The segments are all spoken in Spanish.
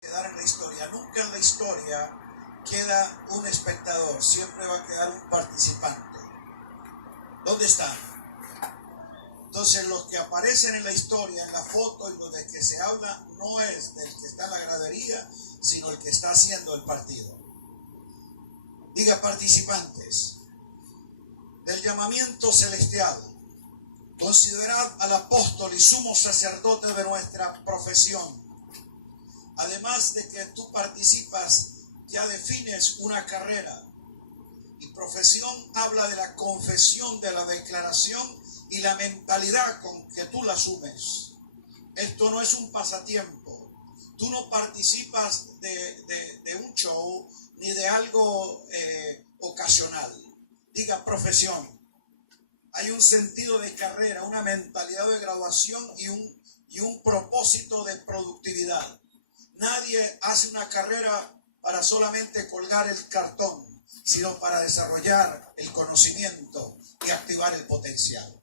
quedar en la historia. Nunca en la historia queda un espectador, siempre va a quedar un participante. ¿Dónde están? Entonces los que aparecen en la historia, en la foto y lo de que se habla, no es del que está en la gradería, sino el que está haciendo el partido. Diga participantes del llamamiento celestial. Considerad al apóstol y sumo sacerdote de nuestra profesión. Además de que tú participas, ya defines una carrera. Y profesión habla de la confesión, de la declaración y la mentalidad con que tú la asumes. Esto no es un pasatiempo. Tú no participas de un show ni de algo ocasional. Diga profesión. Hay un sentido de carrera, una mentalidad de graduación y un propósito de productividad. Nadie hace una carrera para solamente colgar el cartón, sino para desarrollar el conocimiento y activar el potencial.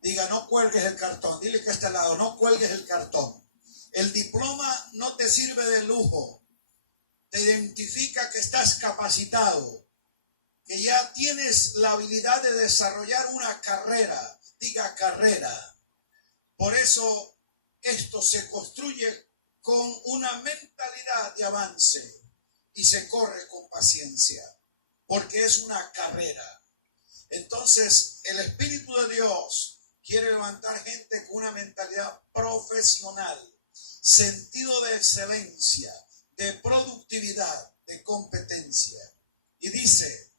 Diga, no cuelgues el cartón. Dile que está al lado, no cuelgues el cartón. El diploma no te sirve de lujo. Te identifica que estás capacitado, que ya tienes la habilidad de desarrollar una carrera. Diga carrera. Por eso esto se construye con una mentalidad de avance y se corre con paciencia, porque es una carrera. Entonces, el Espíritu de Dios quiere levantar gente con una mentalidad profesional, sentido de excelencia, de productividad, de competencia. Y dice,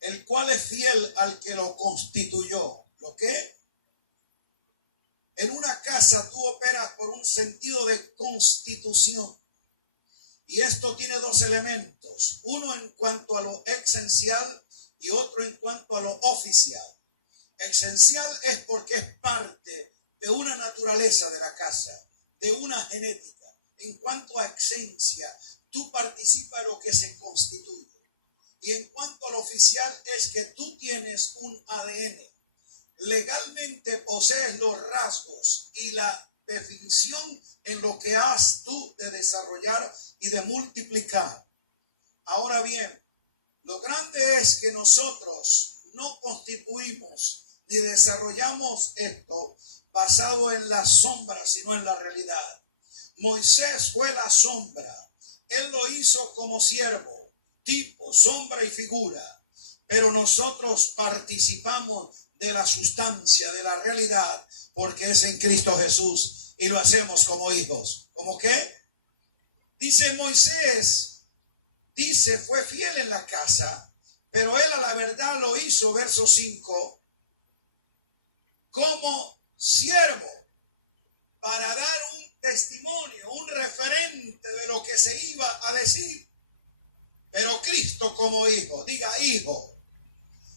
el cual es fiel al que lo constituyó. ¿Lo qué? En una casa tú operas por un sentido de constitución. Y esto tiene dos elementos. Uno en cuanto a lo esencial y otro en cuanto a lo oficial. Esencial es porque es parte de una naturaleza de la casa, de una genética. En cuanto a esencia, tú participas en lo que se constituye. Y en cuanto a lo oficial es que tú tienes un ADN. Legalmente posees los rasgos y la definición en lo que has tú de desarrollar y de multiplicar. Ahora bien, lo grande es que nosotros no constituimos ni desarrollamos esto basado en la sombra, sino en la realidad. Moisés fue la sombra. Él lo hizo como siervo, tipo, sombra y figura. Pero nosotros participamos de la sustancia, de la realidad, porque es en Cristo Jesús y lo hacemos como hijos. ¿Cómo qué? Dice Moisés, fue fiel en la casa, pero él a la verdad lo hizo, verso 5, como siervo, para dar un testimonio, un referente de lo que se iba a decir. Pero Cristo como hijo, diga hijo.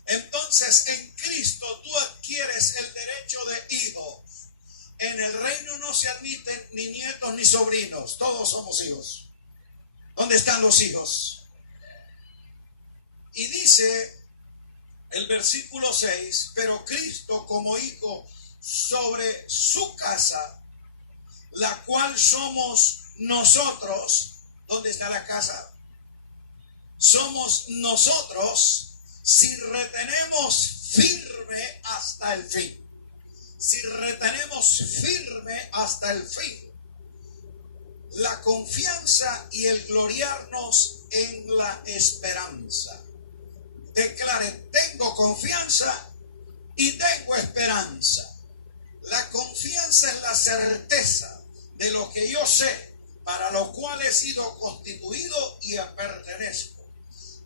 Entonces en Cristo tú adquieres el derecho de hijo. En el reino no se admiten ni nietos ni sobrinos, todos somos hijos. ¿Dónde están los hijos? Y dice el versículo 6, pero Cristo como hijo sobre su casa, la cual somos nosotros. ¿Dónde está la casa? Somos nosotros si retenemos firme hasta el fin. Si retenemos firme hasta el fin la confianza y el gloriarnos en la esperanza. Declare, tengo confianza y tengo esperanza. La confianza es la certeza de lo que yo sé, para lo cual he sido constituido y pertenezco.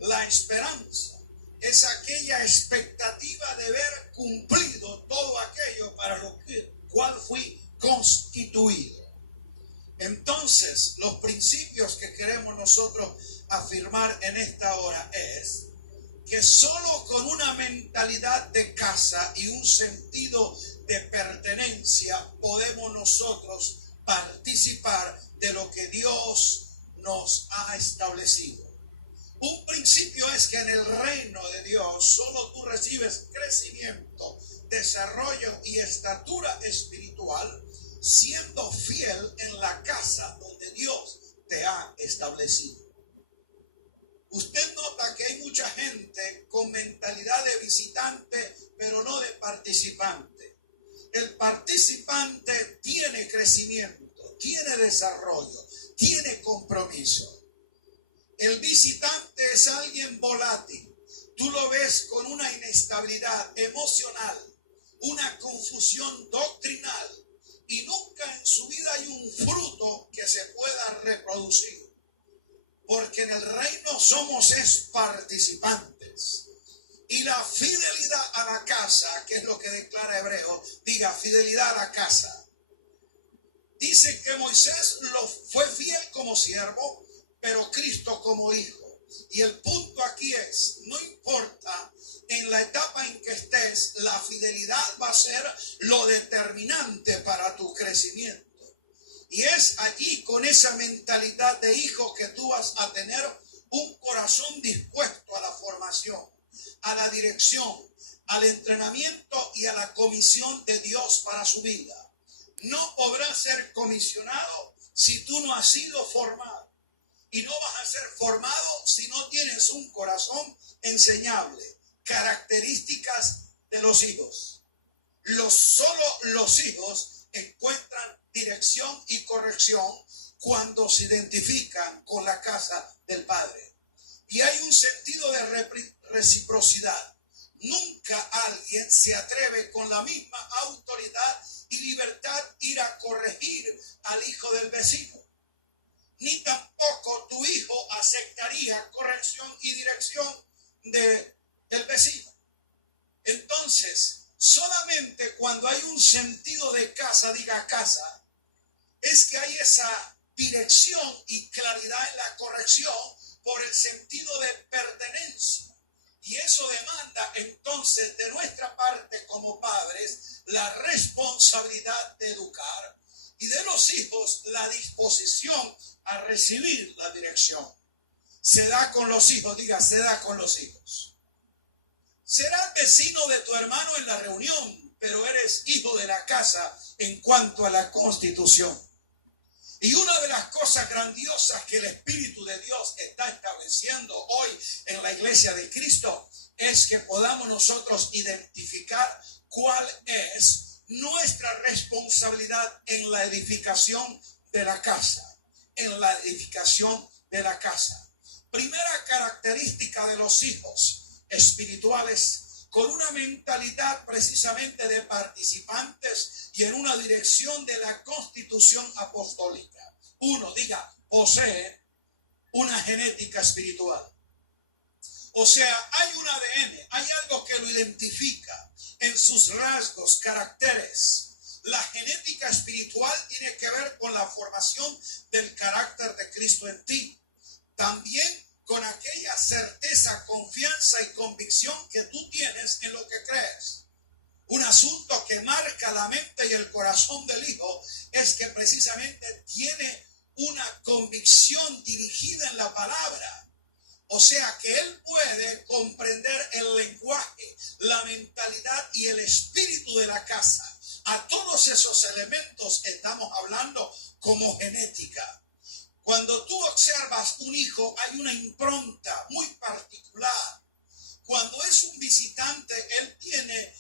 La esperanza es aquella expectativa de ver cumplido todo aquello para lo cual fui constituido. Entonces, los principios que queremos nosotros afirmar en esta hora es que solo con una mentalidad de casa y un sentido de pertenencia podemos nosotros participar de lo que Dios nos ha establecido. Un principio es que en el reino de Dios solo tú recibes crecimiento, desarrollo y estatura espiritual siendo fiel en la casa donde Dios te ha establecido. Usted nota que hay mucha gente con mentalidad de visitante, pero no de participante. El participante tiene crecimiento, tiene desarrollo, tiene compromiso. El visitante es alguien volátil. Tú lo ves con una inestabilidad emocional, una confusión doctrinal, y nunca en su vida hay un fruto que se pueda reproducir. Porque en el reino somos participantes. Y la fidelidad a la casa, que es lo que declara Hebreo, diga fidelidad a la casa. Dice que Moisés fue fiel como siervo, pero Cristo como hijo. Y el punto aquí es, no importa en la etapa en que estés, la fidelidad va a ser lo determinante para tu crecimiento. Y es allí con esa mentalidad de hijo que tú vas a tener un corazón dispuesto a la formación, a la dirección, al entrenamiento y a la comisión de Dios para su vida. No podrás ser comisionado si tú no has sido formado. Y no vas a ser formado si no tienes un corazón enseñable. Características de los hijos. Solo los hijos encuentran dirección y corrección cuando se identifican con la casa del Padre. Y hay un sentido de reciprocidad. Nunca alguien se atreve con la misma autoridad y libertad ir a corregir al hijo del vecino. Ni tampoco tu hijo aceptaría corrección y dirección del vecino. Entonces, solamente cuando hay un sentido de casa, diga casa, es que hay esa dirección y claridad en la corrección por el sentido de pertenencia. Y eso demanda entonces de nuestra parte como padres la responsabilidad de educar y de los hijos la disposición a recibir la dirección. Se da con los hijos, diga, se da con los hijos. Serás vecino de tu hermano en la reunión, pero eres hijo de la casa en cuanto a la constitución. Y una de las cosas grandiosas que el Espíritu de Dios está estableciendo hoy en la iglesia de Cristo es que podamos nosotros identificar cuál es nuestra responsabilidad en la edificación de la casa. En la edificación de la casa. Primera característica de los hijos espirituales, con una mentalidad precisamente de participantes y en una dirección de la constitución apostólica. Uno, diga, posee una genética espiritual. O sea, hay un ADN, hay algo que lo identifica en sus rasgos, caracteres. La genética espiritual tiene que ver con la formación del carácter de Cristo en ti. También con aquella certeza, confianza y convicción que tú tienes en lo que crees. Un asunto que marca la mente y el corazón del hijo es que precisamente tiene una convicción dirigida en la palabra. O sea que él puede comprender el lenguaje, la mentalidad y el espíritu de la casa. A todos esos elementos estamos hablando como genética. Cuando tú observas un hijo, hay una impronta muy particular. Cuando es un visitante, él tiene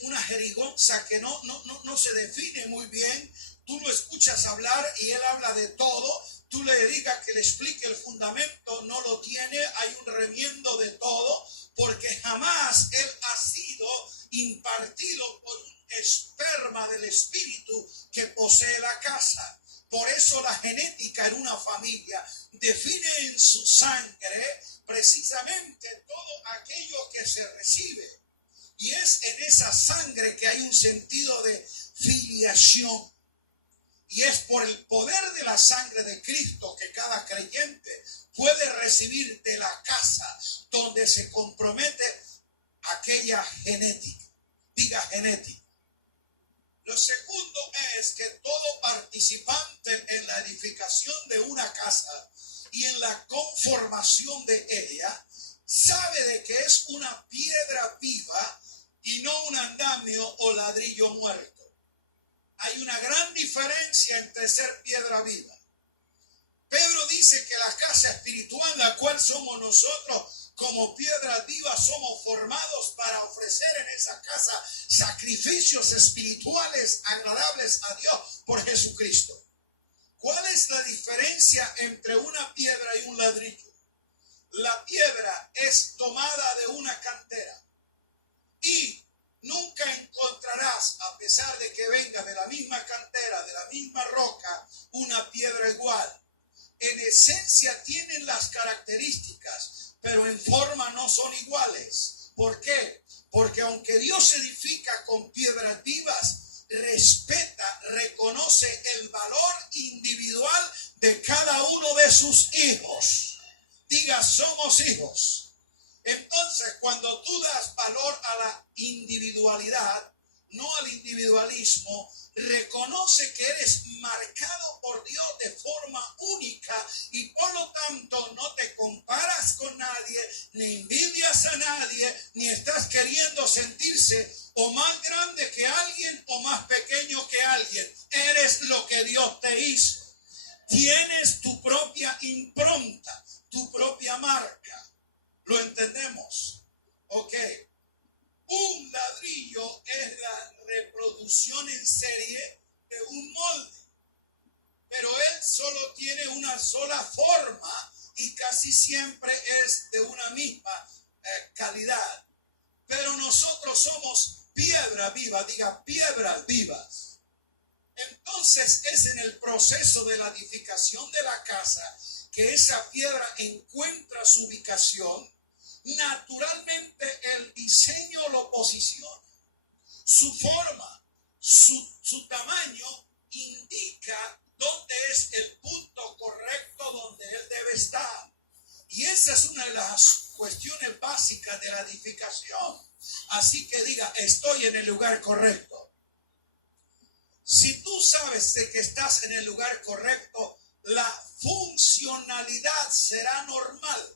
una jerigonza que no se define muy bien. Tú lo escuchas hablar y él habla de todo. Tú le digas que le explique el fundamento, no lo tiene. Hay un remiendo de todo, porque jamás él ha sido impartido por un esperma del espíritu que posee la casa. Por eso la genética en una familia define en su sangre precisamente todo aquello que se recibe. Y es en esa sangre que hay un sentido de filiación. Y es por el poder de la sangre de Cristo que cada creyente puede recibir de la casa donde se compromete aquella genética. Diga genética. Lo segundo es que todo participante en la edificación de una casa y en la conformación de ella sabe de que es una piedra viva y no un andamio o ladrillo muerto. Hay una gran diferencia entre ser piedra viva. Pedro dice que la casa espiritual, la cual somos nosotros, como piedras vivas, somos formados para ofrecer en esa casa sacrificios espirituales agradables a Dios por Jesucristo. ¿Cuál es la diferencia entre una piedra y un ladrillo? La piedra es tomada de una cantera y nunca encontrarás, a pesar de que venga de la misma cantera, de la misma roca, una piedra igual. En esencia tienen las características, pero en forma no son iguales. ¿Por qué? Porque aunque Dios edifica con piedras vivas, respeta, reconoce el valor individual de cada uno de sus hijos. Diga, somos hijos. Entonces, cuando tú das valor a la individualidad, no al individualismo, reconoce que eres marcado por Dios de forma única y por lo tanto no te comparas con nadie, ni envidias a nadie, ni estás queriendo sentirse o más grande que alguien o más pequeño que alguien. Eres lo que Dios te hizo. Tienes tu propia impronta, tu propia marca. ¿Lo entendemos? Ok. Un ladrillo es la reproducción en serie de un molde, pero él solo tiene una sola forma y casi siempre es de una misma calidad. Pero nosotros somos piedra viva, diga piedras vivas. Entonces es en el proceso de la edificación de la casa que esa piedra encuentra su ubicación. Naturalmente el diseño lo posiciona. Su forma, su tamaño indica dónde es el punto correcto donde él debe estar. Y esa es una de las cuestiones básicas de la edificación. Así que diga, estoy en el lugar correcto. Si tú sabes de que estás en el lugar correcto, la funcionalidad será normal.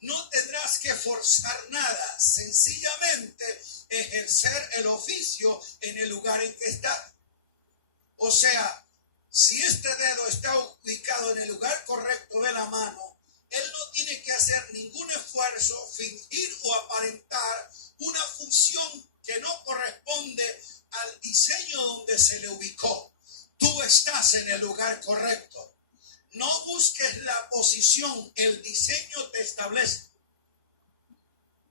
No tendrás que forzar nada, sencillamente ejercer el oficio en el lugar en que está. O sea, si este dedo está ubicado en el lugar correcto de la mano, él no tiene que hacer ningún esfuerzo, fingir o aparentar una función que no corresponde al diseño donde se le ubicó. Tú estás en el lugar correcto. No busques la posición, el diseño te establece.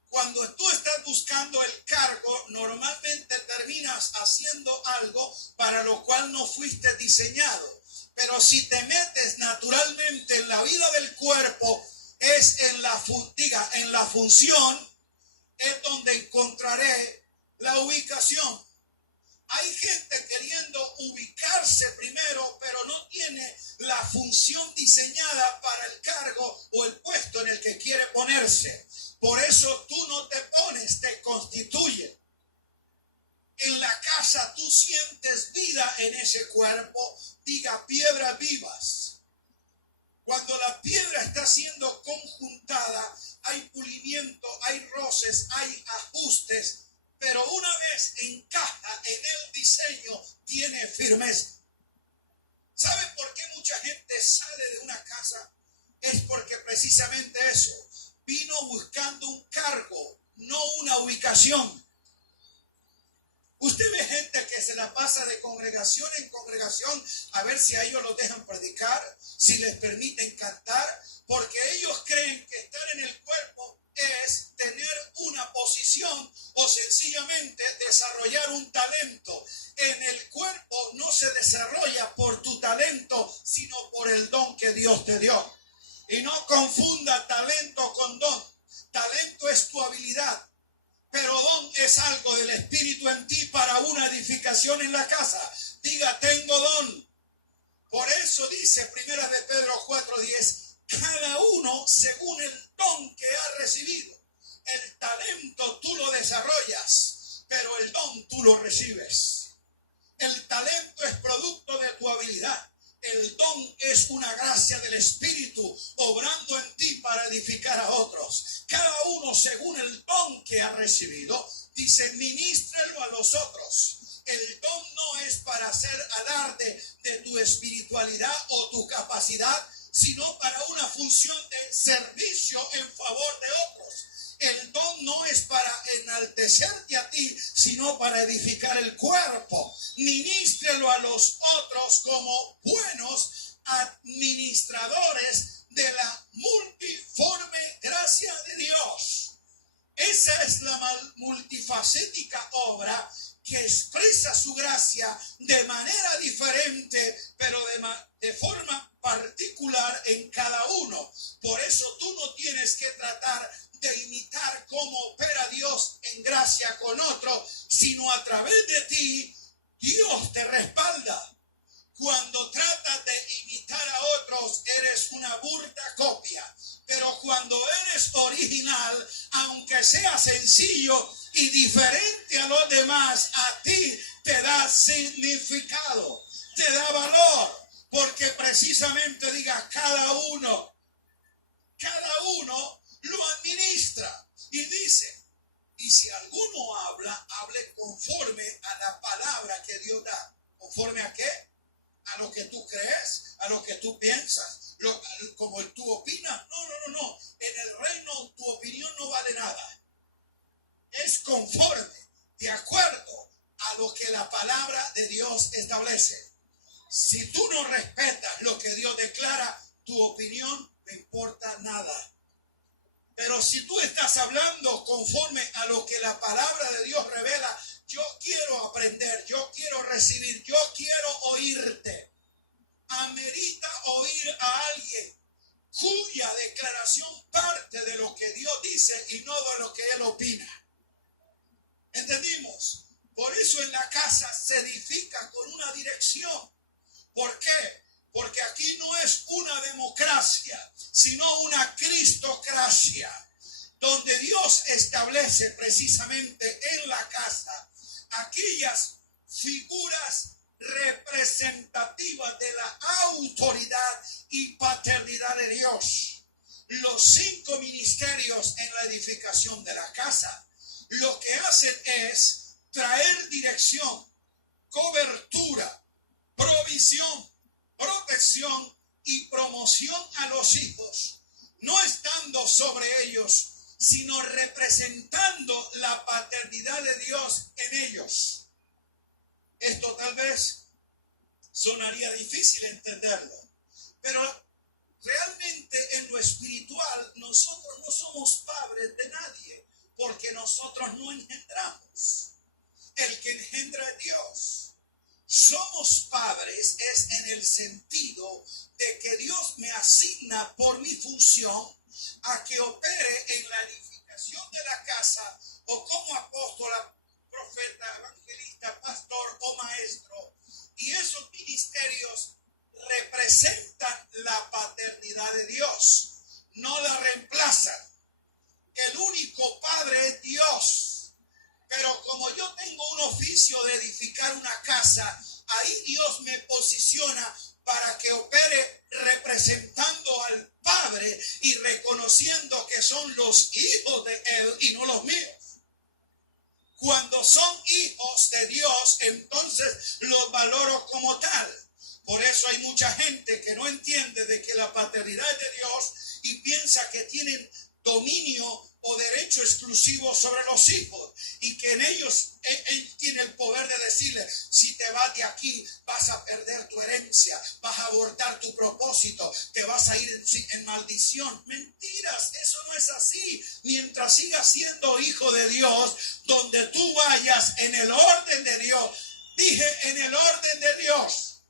Cuando tú estás buscando el cargo, normalmente terminas haciendo algo para lo cual no fuiste diseñado. Pero si te metes naturalmente en la vida del cuerpo, es en la función, es donde encontraré la ubicación. Hay gente queriendo ubicarse primero, pero no tiene la función diseñada para el cargo o el puesto en el que quiere ponerse. Por eso tú no te pones, te constituye. En la casa tú sientes vida en ese cuerpo, diga piedras vivas. Cuando la piedra está siendo conjuntada, hay pulimiento, hay roces, hay ajustes. Pero una vez encaja en el diseño, tiene firmeza. ¿Sabe por qué mucha gente sale de una casa? Es porque precisamente eso. Vino buscando un cargo, no una ubicación. Usted ve gente que se la pasa de congregación en congregación a ver si a ellos los dejan predicar, si les permiten cantar, porque ellos creen que estar en el cuerpo es tener una posición o sencillamente desarrollar un talento. En el cuerpo no se desarrolla por tu talento, sino por el don que Dios te dio. Y no confunda talento con don. Talento es tu habilidad, pero don es algo del Espíritu en ti para una edificación en la casa. Diga, tengo don. Por eso dice 1 de Pedro 4:10, cada uno según el don que ha recibido. El talento tú lo desarrollas, pero el don tú lo recibes. El talento es producto de tu habilidad. El don es una gracia del Espíritu obrando en ti para edificar a otros. Cada uno según el don que ha recibido, dice, ministrelo a los otros. El don no es para para hacer alarde de tu espiritualidad o tu capacidad, sino para una función de servicio en favor de otros. El don no es para enaltecerte a ti, sino para edificar el cuerpo. Ministrelo a los otros como buenos administradores de la multiforme gracia de Dios. Esa es la multifacética obra que expresa su gracia de manera diferente, pero de forma particular en cada uno. Por eso tú no tienes que tratar de imitar cómo opera Dios en gracia con otro, sino a través de ti, Dios te respalda. Cuando tratas de imitar a otros, eres una burda copia. Pero cuando eres original, aunque sea sencillo y diferente a los demás, a ti te da significado, te da valor, porque precisamente diga cada uno lo administra. Y dice, y si alguno habla, hable conforme a la palabra que Dios da. ¿Conforme a qué? A lo que tú crees, a lo que tú piensas, como tú opinas. No. En el reino tu opinión no vale nada. Es conforme, de acuerdo a lo que la palabra de Dios establece. Si tú no respetas lo que Dios declara, tu opinión no importa nada. Pero si tú estás hablando conforme a lo que la palabra de Dios revela, yo quiero aprender, yo quiero recibir, yo quiero oírte. Amerita oír a alguien cuya declaración parte de lo que Dios dice y no de lo que Él opina. ¿Entendimos? Por eso en la casa se edifica con una dirección. ¿Por qué? Porque aquí no es una democracia, sino una cristocracia, donde Dios establece precisamente en la casa aquellas figuras representativas de la autoridad y paternidad de Dios. Los 5 ministerios en la edificación de la casa lo que hacen es traer dirección, cobertura, provisión, protección y promoción a los hijos, no estando sobre ellos, sino representando la paternidad de Dios en ellos. Esto tal vez sonaría difícil entenderlo, pero realmente en lo espiritual nosotros no somos padres de nadie, porque nosotros no engendramos. El que engendra es Dios. Somos padres es en el sentido de que Dios me asigna por mi función a que opere en la edificación de la casa o como apóstola, profeta, evangelista, pastor o maestro. Y esos ministerios representan la paternidad de Dios, no la reemplazan. El único padre es Dios. Pero como yo tengo un oficio de edificar una casa, ahí Dios me posiciona para que opere representando al Padre y reconociendo que son los hijos de Él y no los míos. Cuando son hijos de Dios, entonces los valoro como tal. Por eso hay mucha gente que no entiende de que la paternidad es de Dios y piensa que tienen dominio o derecho exclusivo sobre los hijos y que en ellos él tiene el poder de decirle, si te vas de aquí vas a perder tu herencia, vas a abortar tu propósito, te vas a ir en maldición. Mentiras, eso no es así. Mientras sigas siendo hijo de Dios, donde tú vayas en el orden de Dios, dije en el orden de Dios.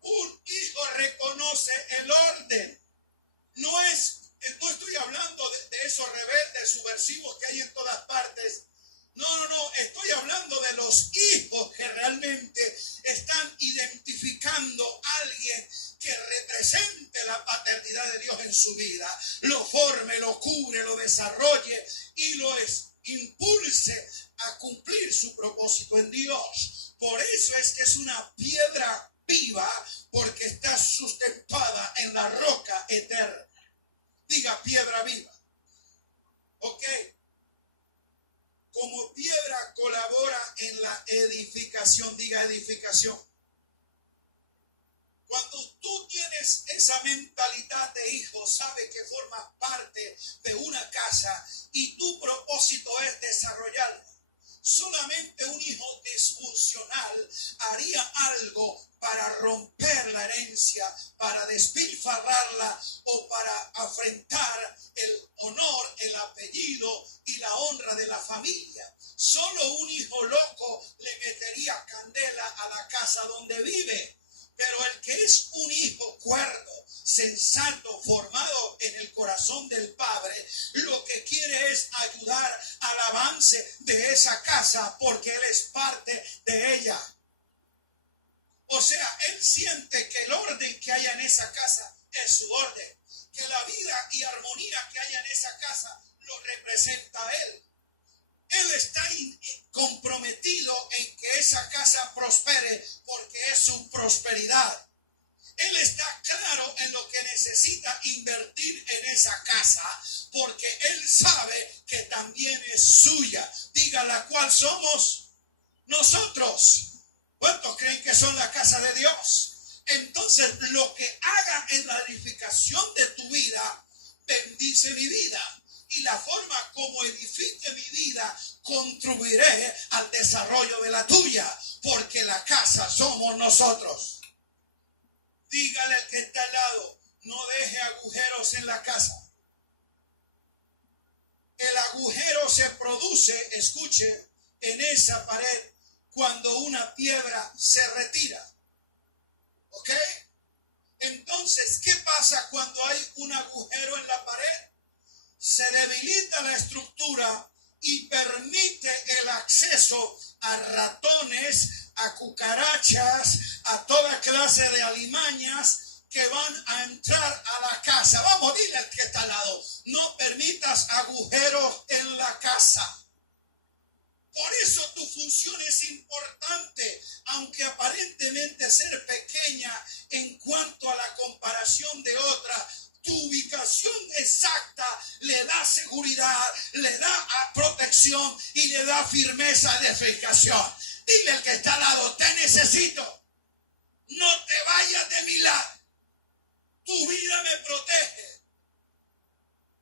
Un hijo reconoce el orden. No estoy hablando de esos rebeldes subversivos que hay en todas partes. No, estoy hablando de los hijos que realmente están identificando a alguien que represente la paternidad de Dios en su vida, lo forme, lo cubre, lo desarrolle y lo impulse a cumplir su propósito en Dios. Por eso es que es una piedra viva, porque está sustentada en la roca eterna. Diga piedra viva. Ok. Como piedra colabora en la edificación. Diga edificación. Cuando tú tienes esa mentalidad de hijo, sabes que formas parte de una casa y tu propósito es desarrollarla. Solamente un hijo disfuncional haría algo para romper la herencia, para despilfarrarla o para afrentar el honor, el apellido y la honra de la familia. Solo un hijo loco le metería candela a la casa donde vive. Pero el que es un hijo cuerdo, sensato, formado en el corazón del Padre, lo que quiere es ayudar al avance de esa casa porque él es parte de ella. O sea, él siente que el orden que haya en esa casa es su orden, que la vida y armonía que haya en esa casa lo representa a él. Él está comprometido en que esa casa prospere porque es su prosperidad. Él está claro en lo que necesita invertir en esa casa porque él sabe que también es suya. Diga, la cual somos nosotros. ¿Cuántos creen que son la casa de Dios? Entonces, lo que haga en la edificación de tu vida, bendice mi vida. Y la forma como edifique mi vida, contribuiré al desarrollo de la tuya, porque la casa somos nosotros. Dígale al que está al lado, no deje agujeros en la casa. El agujero se produce, escuche, en esa pared cuando una piedra se retira. ¿Ok? Entonces, ¿qué pasa cuando hay un agujero en la pared? Se debilita la estructura y permite el acceso a ratones, a cucarachas, a toda clase de alimañas que van a entrar a la casa. Vamos, dile al que está al lado, no permitas agujeros en la casa. Por eso tu función es importante, aunque aparentemente ser pequeña en cuanto a la comparación de otra. Tu ubicación exacta le da seguridad, le da protección y le da firmeza de edificación. Dile al que está al lado, te necesito. No te vayas de mi lado. Tu vida me protege.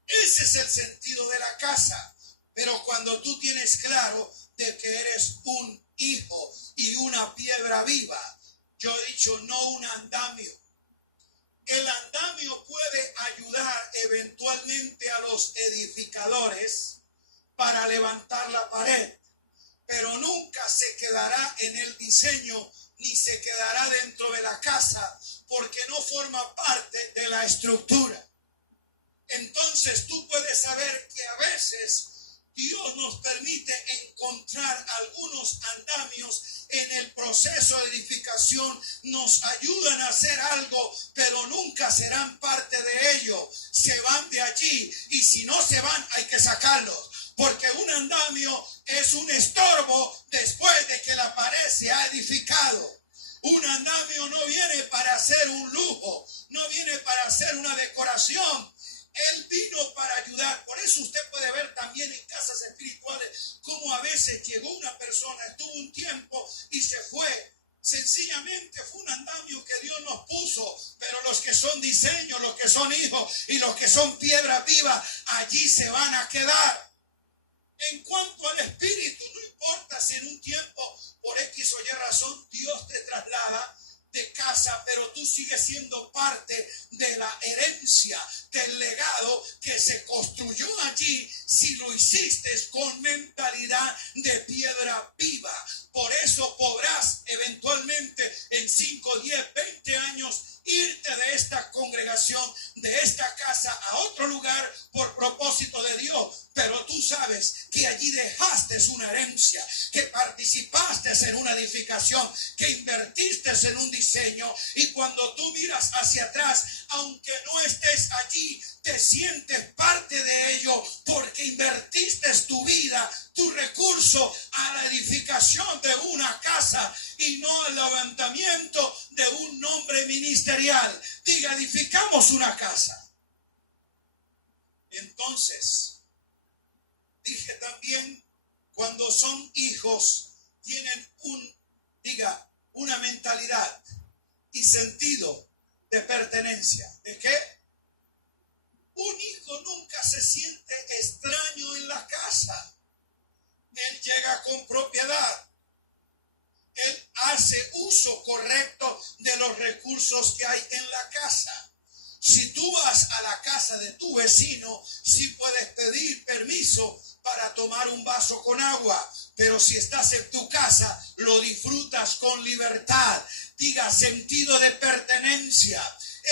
Ese es el sentido de la casa. Pero cuando tú tienes claro de que eres un hijo y una piedra viva, yo he dicho no un andamio. El andamio puede ayudar eventualmente a los edificadores para levantar la pared, pero nunca se quedará en el diseño ni se quedará dentro de la casa porque no forma parte de la estructura. Entonces tú puedes saber que a veces Dios nos permite encontrar algunos andamios en el proceso de edificación, nos ayudan a hacer algo, pero nunca serán parte de ello. Se van de allí y si no se van hay que sacarlos, porque un andamio es un estorbo después de que la pared se ha edificado. Un andamio no viene para hacer un lujo, no viene para hacer una decoración. Él vino para ayudar. Por eso usted puede ver también en casas espirituales cómo a veces llegó una persona, estuvo un tiempo y se fue. Sencillamente fue un andamio que Dios nos puso, pero los que son diseños, los que son hijos y los que son piedras vivas, allí se van a quedar. En cuanto al espíritu, no importa si en un tiempo por X o Y razón Dios te traslada de casa, pero tú sigues siendo parte de la herencia, del legado que se construyó allí si lo hiciste con mentalidad de piedra viva. Por eso podrás eventualmente en 5, 10, 20 años irte de esta congregación, de esta casa a otro lugar por propósito de Dios. Pero tú sabes que allí dejaste una herencia, que participaste en una edificación, que invertiste en un diseño, y cuando tú miras hacia atrás, aunque no estés allí, te sientes parte de ello porque invertiste tu vida, tu recurso a la edificación de una casa y no al levantamiento de un nombre ministerial. Diga, edificamos una casa. Entonces, dije también, cuando son hijos, tienen una mentalidad y sentido de pertenencia. ¿De qué? Un hijo nunca se siente extraño en la casa. Él llega con propiedad. Él hace uso correcto de los recursos que hay en la casa. Si tú vas a la casa de tu vecino, sí puedes pedir permiso para tomar un vaso con agua. Pero si estás en tu casa, lo disfrutas con libertad. Diga sentido de pertenencia.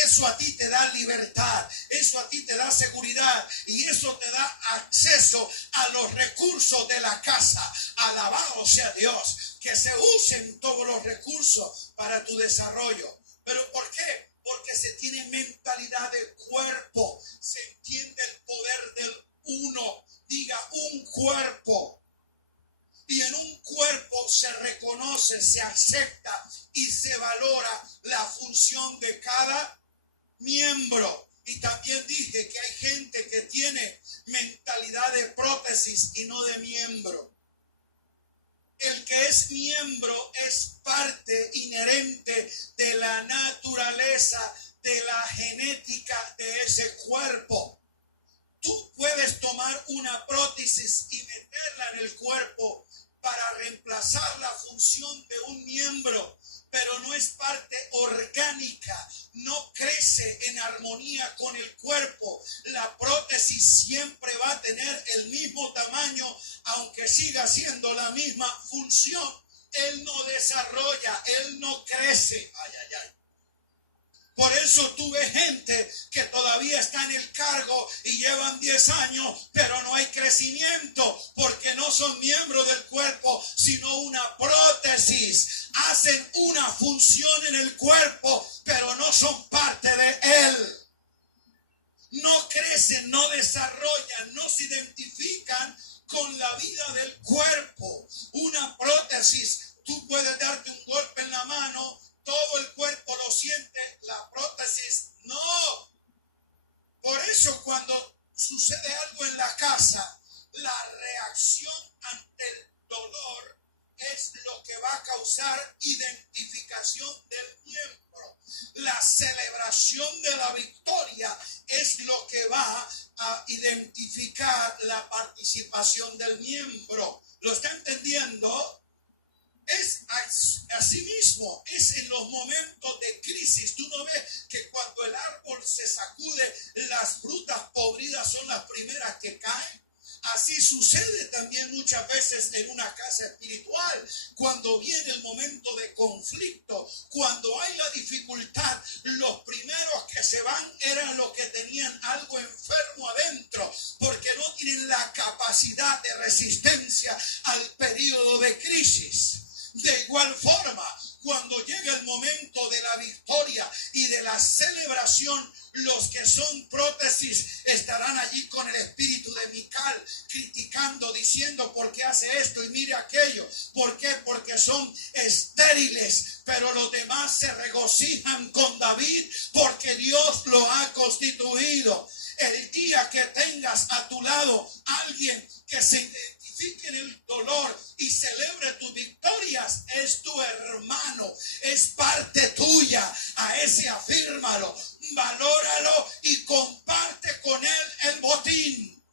Eso a ti te da libertad, eso a ti te da seguridad y eso te da acceso a los recursos de la casa. Alabado sea Dios, que se usen todos los recursos para tu desarrollo. ¿Pero por qué? Porque se tiene mentalidad de cuerpo, se entiende el poder del uno. Diga un cuerpo. Y en un cuerpo se reconoce, se acepta y se valora la función de cada miembro. Y también dije que hay gente que tiene mentalidad de prótesis y no de miembro. El que es miembro es parte inherente de la naturaleza, de la genética de ese cuerpo. Tú puedes tomar una prótesis y meterla en el cuerpo para reemplazar la función de un miembro, pero no es parte orgánica, no crece en armonía con el cuerpo. La prótesis siempre va a tener el mismo tamaño, aunque siga siendo la misma función. Él no desarrolla, él no crece. Ay, ay, ay. Por eso tú ves gente que todavía está en el cargo y llevan 10 años, pero no hay crecimiento, porque no son miembros del cuerpo, sino una prótesis. Hacen una función en el cuerpo, pero no son parte de él. No crecen, no desarrollan, no se identifican con la vida del cuerpo. Una prótesis, tú puedes darte un golpe en la mano, todo el cuerpo lo siente, la prótesis no. Por eso cuando sucede algo en la casa, la reacción ante el dolor es lo que va a causar identificación del miembro. La celebración de la victoria es lo que va a identificar la participación del miembro. ¿Lo está entendiendo? Es así mismo, es en los momentos de crisis. Tú no ves que cuando el árbol se sacude, las frutas podridas son las primeras que caen. Así sucede también muchas veces en una casa espiritual. Cuando viene el momento de conflicto, cuando hay la dificultad, los primeros que se van eran los que tenían algo enfermo adentro, porque no tienen la capacidad de resistencia al periodo de crisis. De igual forma, cuando llega el momento de la victoria y de la celebración, los que son prótesis estarán allí con el espíritu de Mical, criticando, diciendo por qué hace esto y mire aquello. ¿Por qué? Porque son estériles, pero los demás se regocijan con David porque Dios lo ha constituido. El día que tengas a tu lado alguien que se identifique en el dolor y celebre tus victorias, es tu hermano, es parte tuya. A ese afírmalo, valóralo y comparte con él el botín.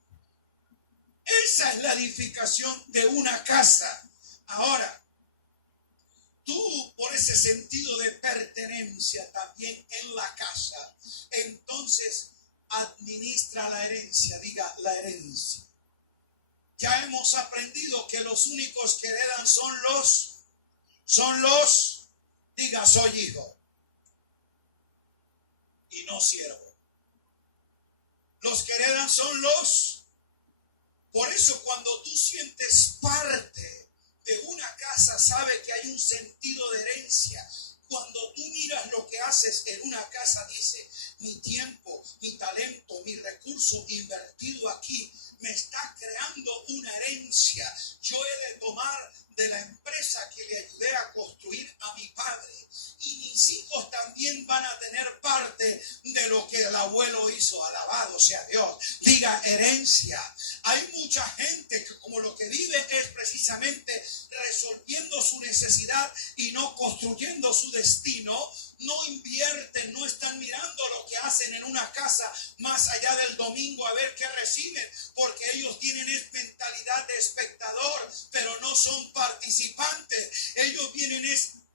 Esa es la edificación de una casa. Ahora, tú por ese sentido de pertenencia también en la casa, entonces administra la herencia. Diga la herencia. Ya hemos aprendido que los únicos que heredan son los, diga soy hijo y no siervo. Los que heredan son los. Por eso cuando tú sientes parte de una casa, sabe que hay un sentido de herencia. Cuando tú miras lo que haces en una casa, dice, mi tiempo, mi talento, mi recurso invertido aquí me está creando una herencia. Yo he de tomar de la empresa que le ayudé a construir a mi padre. Y mis hijos también van a tener parte de lo que el abuelo hizo. Alabado sea Dios. Diga herencia. Hay mucha gente que como lo que vive es precisamente resolviendo su necesidad y no construyendo su destino. No invierten, no están mirando lo que hacen en una casa más allá del domingo a ver qué reciben, porque ellos tienen esa mentalidad de espectador, pero no son participantes. Ellos vienen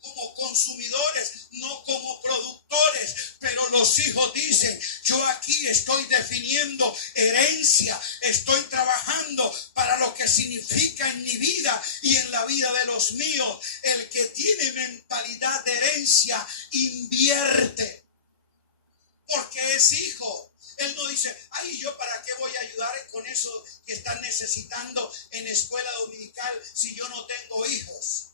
como consumidores, no como productores, pero los hijos dicen, yo aquí estoy definiendo herencia, estoy trabajando para lo que significa en mi vida y en la vida de los míos. El que tiene mentalidad de herencia invierte, porque es hijo. Él no dice, ay, ¿yo para qué voy a ayudar con eso que están necesitando en escuela dominical si yo no tengo hijos?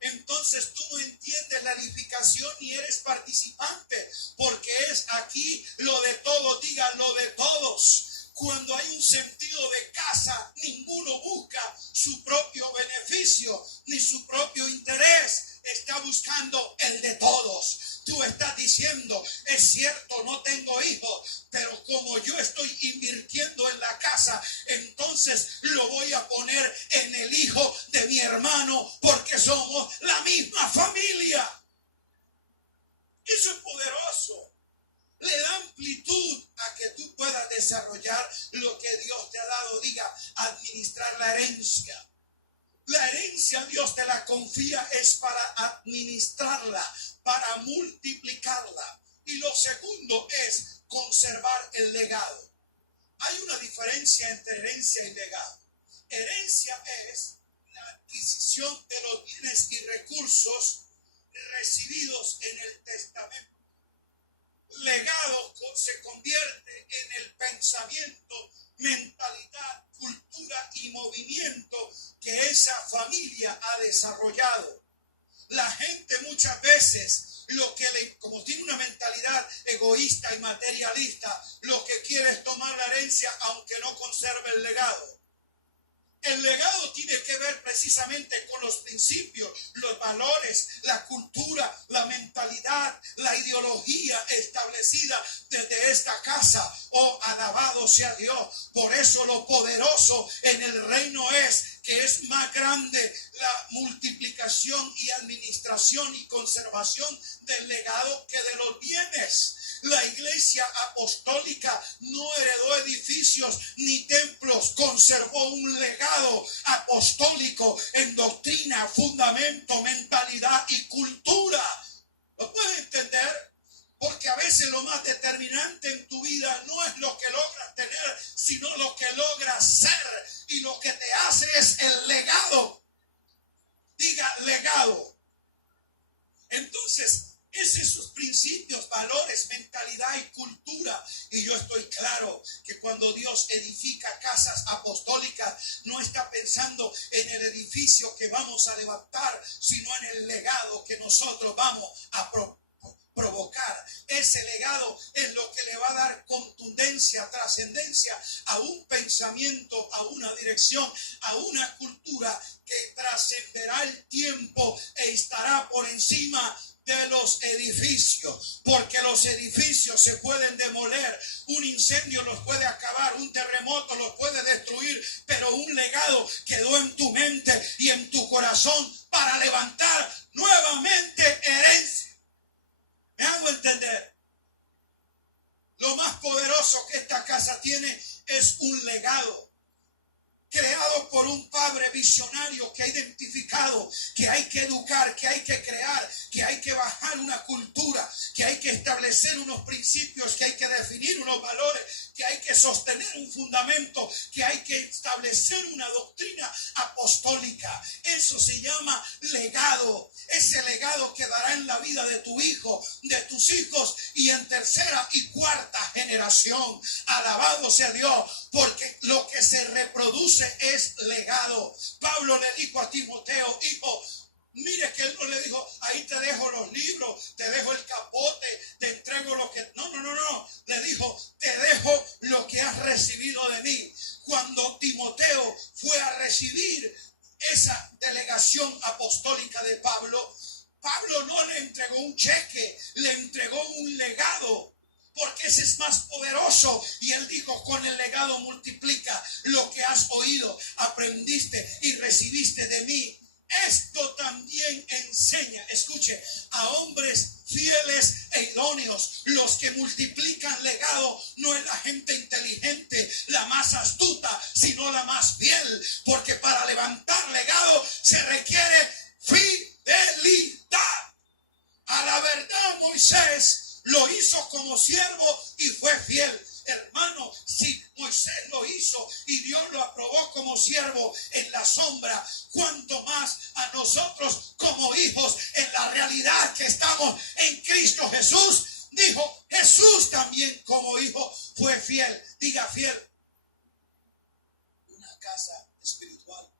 Entonces tú no entiendes la edificación ni eres participante, porque es aquí lo de todos, diga lo de todos. Cuando hay un sentido de casa, ninguno busca su propio beneficio ni su propio interés, está buscando el de todos. Tú estás diciendo, es cierto, no tengo hijos, pero como yo estoy invirtiendo en la casa, entonces lo voy a poner en el hijo de mi hermano, porque somos la misma familia. Eso es poderoso. Le da amplitud a que tú puedas desarrollar lo que Dios te ha dado. Diga, administrar la herencia. La herencia Dios te la confía es para administrarla, para multiplicarla. Y lo segundo es conservar el legado. Hay una diferencia entre herencia y legado. Herencia es la adquisición de los bienes y recursos recibidos en el testamento. Legado se convierte en el pensamiento, mentalidad, cultura y movimiento que esa familia ha desarrollado. La gente muchas veces, como tiene una mentalidad egoísta y materialista, lo que quiere es tomar la herencia aunque no conserve el legado. El legado tiene que ver precisamente con los principios, los valores, la cultura, la mentalidad, la ideología establecida desde esta casa. Oh, alabado sea Dios. Por eso lo poderoso en el reino es que es más grande la multiplicación y administración y conservación del legado que de los bienes. La iglesia apostólica no heredó edificios ni templos, conservó un legado apostólico en doctrina, fundamento, mentalidad y cultura. ¿Lo puedes entender? Porque a veces lo más determinante en tu vida no es lo que logras tener, sino lo que logras ser. Y lo que te hace es el legado. Diga legado. Entonces, esos principios, valores, mentalidad y cultura. Y yo estoy claro que cuando Dios edifica casas apostólicas, no está pensando en el edificio que vamos a levantar, sino en el legado que nosotros vamos a provocar. Ese legado es lo que le va a dar contundencia, trascendencia a un pensamiento, a una dirección, a una cultura que trascenderá el tiempo e estará por encima de los edificios, porque los edificios se pueden demoler, un incendio los puede acabar, un terremoto los puede destruir, pero un legado quedó en tu mente y en tu corazón para levantar nuevamente herencia. ¿Me hago entender? Lo más poderoso que esta casa tiene es un legado creado por un padre visionario que ha identificado que hay que educar, que hay que crear, que hay que bajar una cultura, que hay que establecer unos principios, que hay que definir unos valores, que hay que sostener un fundamento, que hay que establecer una doctrina apostólica. Eso se llama legado. Ese legado quedará en la vida de tu hijo, de tus hijos y en tercera y cuarta generación. Alabado sea Dios, porque lo que se reproduce es legado. Pablo le dijo a Timoteo, hijo, mire que él no le dijo, ahí te dejo los libros, te dejo el capote, te entrego lo que... No. Le dijo, te dejo lo que has recibido de mí. Cuando Timoteo fue a recibir esa delegación porque ese es más poderoso. Y él dijo, con el legado multiplica lo que has oído, aprendiste y recibiste de mí. Esto también enseña, escuche, a hombres fieles e idóneos. Los que multiplican legado no es la gente inteligente, la más astuta, sino la más fiel. Porque para levantar legado se requiere fidelidad. A la verdad, Moisés lo hizo como siervo y fue fiel. Hermano, si Moisés lo hizo y Dios lo aprobó como siervo en la sombra, cuanto más a nosotros como hijos en la realidad que estamos en Cristo Jesús. Dijo, Jesús también como hijo fue fiel. Diga fiel. Una casa espiritual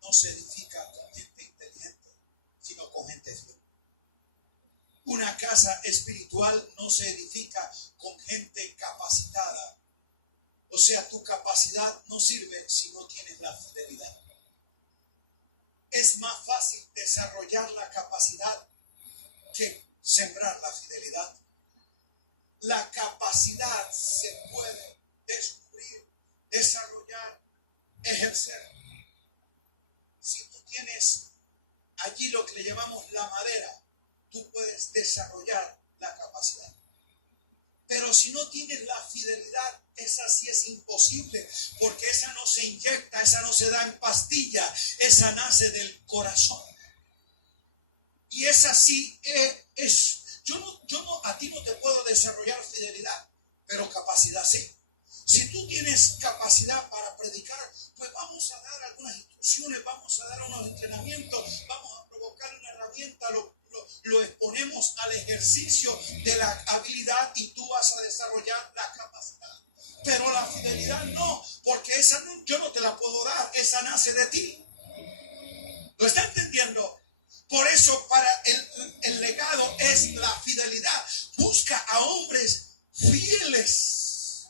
no se edifica con gente inteligente, sino con gente fiel. Una casa espiritual no se edifica con gente capacitada. O sea, tu capacidad no sirve si no tienes la fidelidad. Es más fácil desarrollar la capacidad que sembrar la fidelidad. La capacidad se puede descubrir, desarrollar, ejercer. Si tú tienes allí lo que le llamamos la madera, tú puedes desarrollar la capacidad. Pero si no tienes la fidelidad, esa sí es imposible, porque esa no se inyecta, esa no se da en pastilla, esa nace del corazón. Y esa sí es. A ti no te puedo desarrollar fidelidad, pero capacidad sí. Si tú tienes capacidad para predicar, pues vamos a dar algunas instrucciones, vamos a dar unos entrenamientos, vamos a provocar una herramienta, lo exponemos al ejercicio de la habilidad y tú vas a desarrollar la capacidad. Pero la fidelidad no, porque esa yo no te la puedo dar, esa nace de ti. ¿Lo está entendiendo? Por eso para el legado es la fidelidad. Busca a hombres fieles.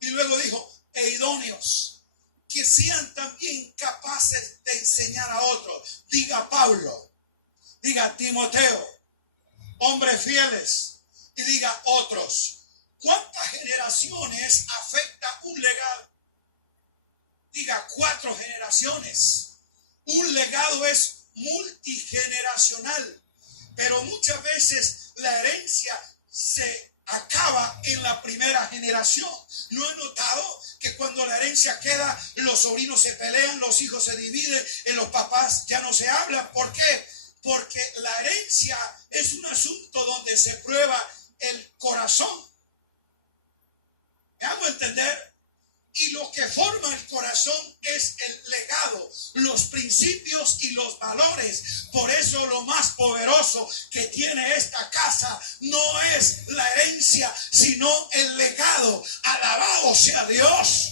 Y luego dijo, e idóneos, que sean también capaces de enseñar a otros. Diga Pablo, diga Timoteo, hombres fieles, y diga otros. ¿Cuántas generaciones afecta un legado? Diga 4 generaciones. Un legado es multigeneracional, pero muchas veces la herencia se acaba en la primera generación. ¿No he notado que cuando la herencia queda, los sobrinos se pelean, los hijos se dividen, en los papás ya no se hablan? ¿Por qué? Porque la herencia es un asunto donde se prueba el corazón. ¿Me hago entender? Y lo que forma el corazón es el legado, los principios y los valores. Por eso lo más poderoso que tiene esta casa no es la herencia, sino el legado. Alabado sea Dios.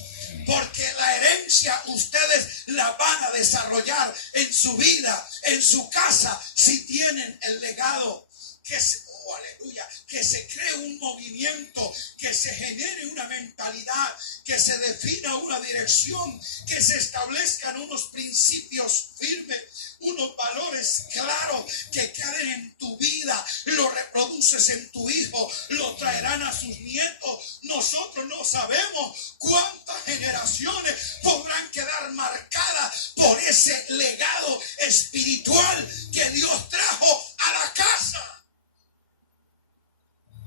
Porque la herencia ustedes la van a desarrollar en su vida, en su casa, si tienen el legado. Aleluya, que se cree un movimiento, que se genere una mentalidad, que se defina una dirección, que se establezcan unos principios firmes, unos valores claros que queden en tu vida, lo reproduces en tu hijo, lo traerán a sus nietos. Nosotros no sabemos cuántas generaciones podrán quedar marcadas por ese legado espiritual que Dios trajo a la casa.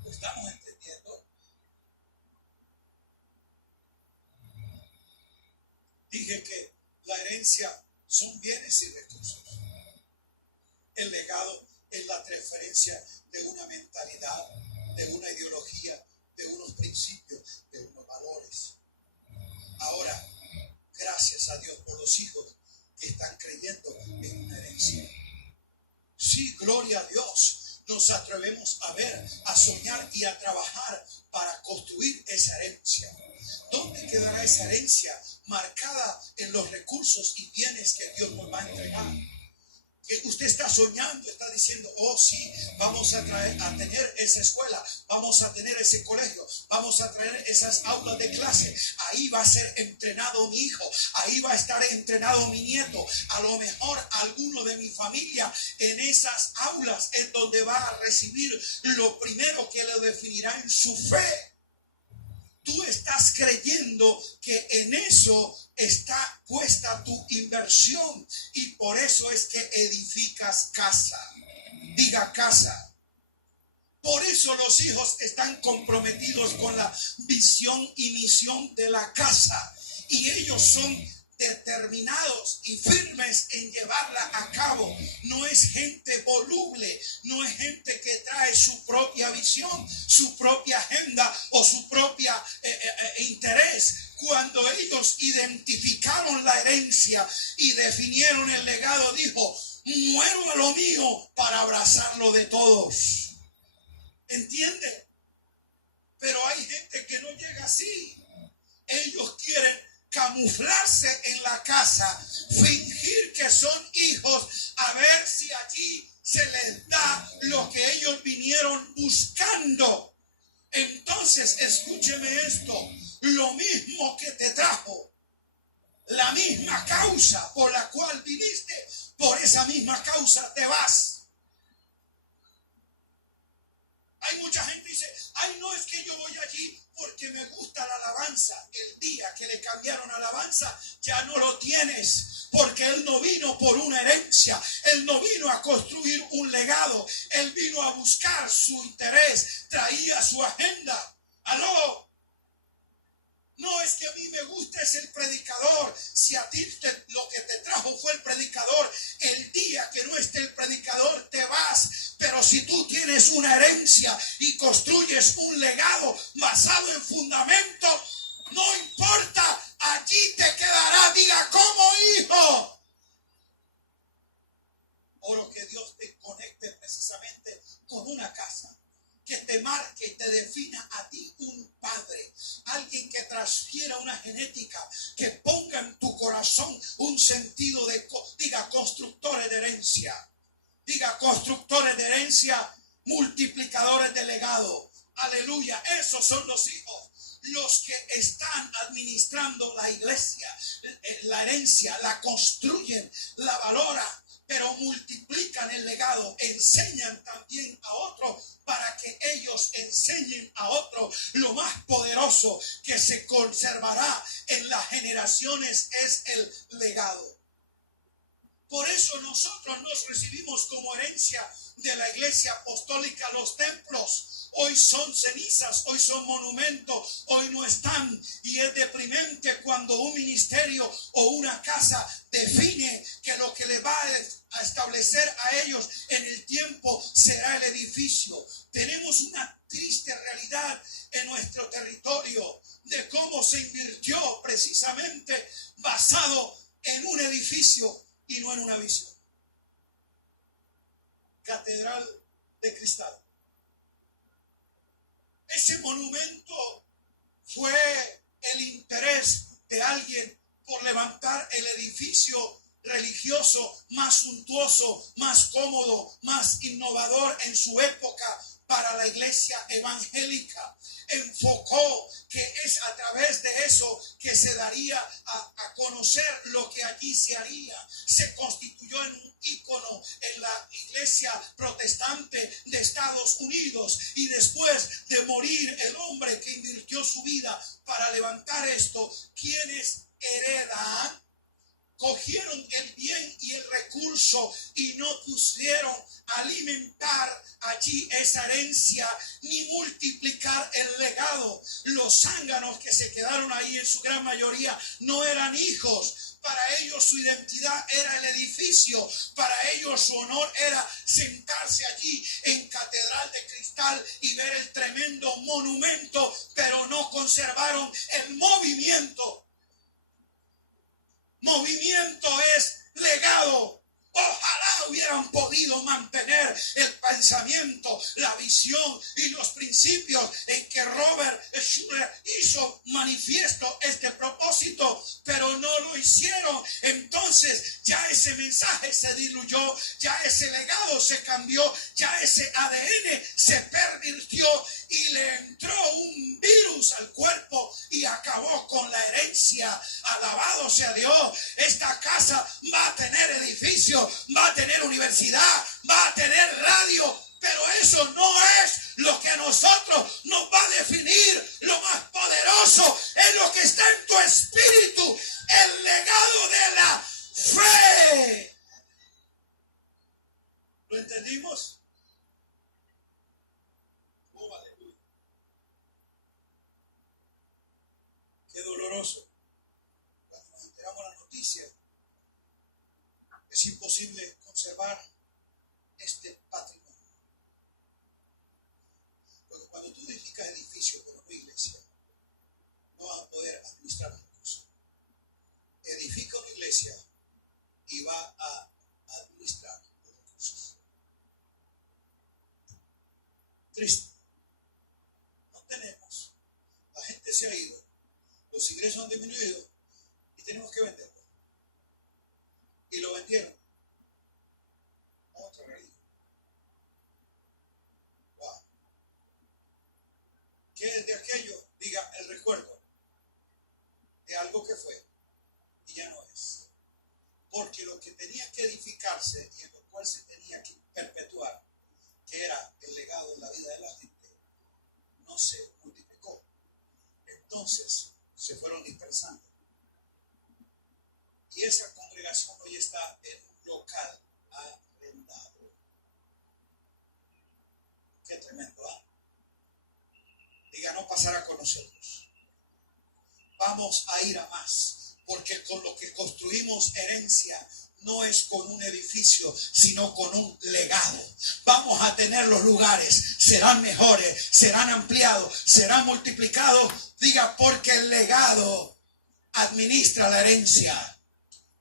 ¿Estamos entendiendo? Dije que la herencia son bienes y recursos. El legado es la transferencia de una mentalidad, de una ideología, de unos principios, de unos valores. Ahora, gracias a Dios por los hijos que están creyendo en una herencia. Sí, gloria a Dios. Nos atrevemos a ver, a soñar y a trabajar para construir esa herencia. ¿Dónde quedará esa herencia? Marcada en los recursos y bienes que Dios nos va a entregar. que usted está soñando, está diciendo, oh sí, vamos a tener esa escuela, vamos a tener ese colegio, vamos a traer esas aulas de clase, ahí va a ser entrenado mi hijo, ahí va a estar entrenado mi nieto, a lo mejor alguno de mi familia en esas aulas es donde va a recibir lo primero que le definirá en su fe. Tú estás creyendo que en eso está puesta tu inversión y por eso es que edificas casa. Diga casa. Por eso los hijos están comprometidos con la visión y misión de la casa y ellos son determinados y firmes en llevarla a cabo. No es gente voluble, no es gente que trae su propia visión, su propia agenda o su propia interés. Cuando ellos identificaron la herencia y definieron el legado, dijo, muero a lo mío para abrazarlo de todos. ¿Entiende? Pero hay gente que no llega así. Ellos quieren camuflarse en la casa, fingir que son hijos, a ver si allí se les da lo que ellos vinieron buscando. Entonces, escúcheme esto, lo mismo que te trajo, la misma causa por la cual viniste, por esa misma causa te vas. Hay mucha gente que dice, ay no, es que yo voy allí porque me gusta la alabanza. El día que le cambiaron alabanza, ya no lo tienes, porque él no vino por una herencia, él no vino a construir un legado, él vino a buscar su interés, traía su agenda. ¡Aló! No es que a mí me gusta es el predicador. Si a ti lo que te trajo fue el predicador, el día que no esté el predicador te vas. Pero si tú tienes una herencia y construyes un legado basado en fundamento, no importa, allí te quedará. Diga, como hijo. Oro que Dios te conecte precisamente con una casa que te marque, te defina a ti un padre, alguien que transfiera una genética, que ponga en tu corazón un sentido de, diga, constructores de herencia, diga, constructores de herencia, multiplicadores de legado. Aleluya, esos son los hijos, los que están administrando la iglesia, la herencia, la construyen, la valoran, pero multiplican el legado, enseñan también a otros para que ellos enseñen a otros. Lo más poderoso que se conservará en las generaciones es el legado. Por eso nosotros nos recibimos como herencia de la iglesia apostólica los templos. Hoy son cenizas, hoy son monumentos, hoy no están. Y es deprimente cuando un ministerio o una casa define que lo que le va a establecer a ellos en el tiempo será el edificio. Tenemos una triste realidad en nuestro territorio de cómo se invirtió precisamente basado en un edificio y no en una visión. Catedral de cristal. Ese monumento fue el interés de alguien por levantar el edificio religioso más suntuoso, más cómodo, más innovador en su época para la iglesia evangélica. Enfocó que es a través de eso que se daría a conocer lo que allí se haría. Se constituyó en un ícono en la iglesia protestante de Estados Unidos, y después de morir el hombre que invirtió su vida para levantar esto, quienes heredan cogieron el bien y el recurso y no pusieron alimentar allí esa herencia ni multiplicar el legado. Los zánganos que se quedaron ahí en su gran mayoría no eran hijos. Para ellos su identidad era el edificio, para ellos su honor era sentarse allí en Catedral de Cristal y ver el tremendo monumento, pero no conservaron el movimiento. Movimiento es legado. Ojalá hubieran podido mantener el pensamiento, la visión y los principios en que Robert Schuller hizo manifiesto este propósito, pero no lo hicieron. Entonces ya ese mensaje se diluyó, ya ese legado se cambió, ya ese ADN se pervirtió y le entró un virus al cuerpo y acabó con la herencia. Alabado sea Dios. Esta casa va a tener edificio, va a tener universidad, va a tener radio, pero eso no es lo que a nosotros nos va a definir. Lo más poderoso es lo que está en tu espíritu, el legado de la fe. ¿Lo entendimos? Oh, aleluya. Qué doloroso. Cuando nos enteramos de la noticia, es imposible conservar este patrimonio. Porque cuando tú edificas edificios, pero no iglesia, no vas a poder administrar las cosas. Edifica una iglesia y va a administrar los recursos. Triste. No tenemos. La gente se ha ido. Los ingresos han disminuido y tenemos que venderlo. Y lo vendieron. Otra realidad. Wow. Que de aquello diga el recuerdo de algo que fue y ya no es. Porque lo que tenía que edificarse y en lo cual se tenía que perpetuar, que era el legado en la vida de la gente, no se multiplicó. Entonces se fueron dispersando. Y esa congregación hoy está en un local arrendado. Qué tremendo, ¿ah? Diga, no pasará con nosotros. Vamos a ir a más, porque con lo que construimos herencia no es con un edificio, sino con un legado. Vamos a tener los lugares, serán mejores, serán ampliados, serán multiplicados. Diga, porque el legado administra la herencia.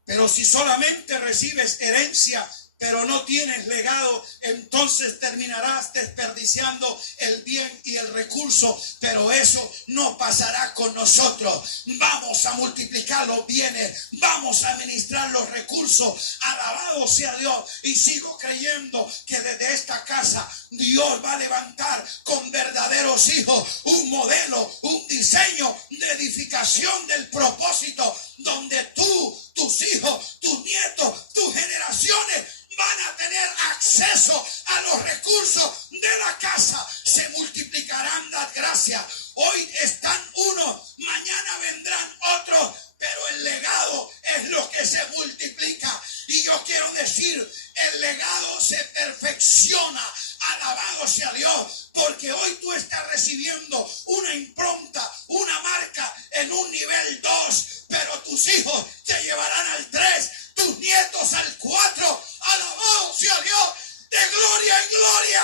Pero si solamente recibes herencia, pero no tienes legado, entonces terminarás desperdiciando el bien y el recurso. Pero eso no pasará con nosotros. Vamos a multiplicar los bienes, vamos a administrar los recursos. Alabado sea Dios. Y sigo creyendo que desde esta casa Dios va a levantar con verdaderos hijos un modelo, un diseño de edificación del propósito, donde tú, tus hijos, tus nietos, tus generaciones van a tener acceso a los recursos de la casa. Se multiplicarán las gracias. Hoy están unos, mañana vendrán otros, pero el legado es lo que se multiplica. Y yo quiero decir, el legado se perfecciona. Alabado sea Dios, porque hoy tú estás recibiendo una impronta, una marca en un nivel 2, pero tus hijos te llevarán al 3, tus nietos al 4. Alabado sea Dios, de gloria en gloria.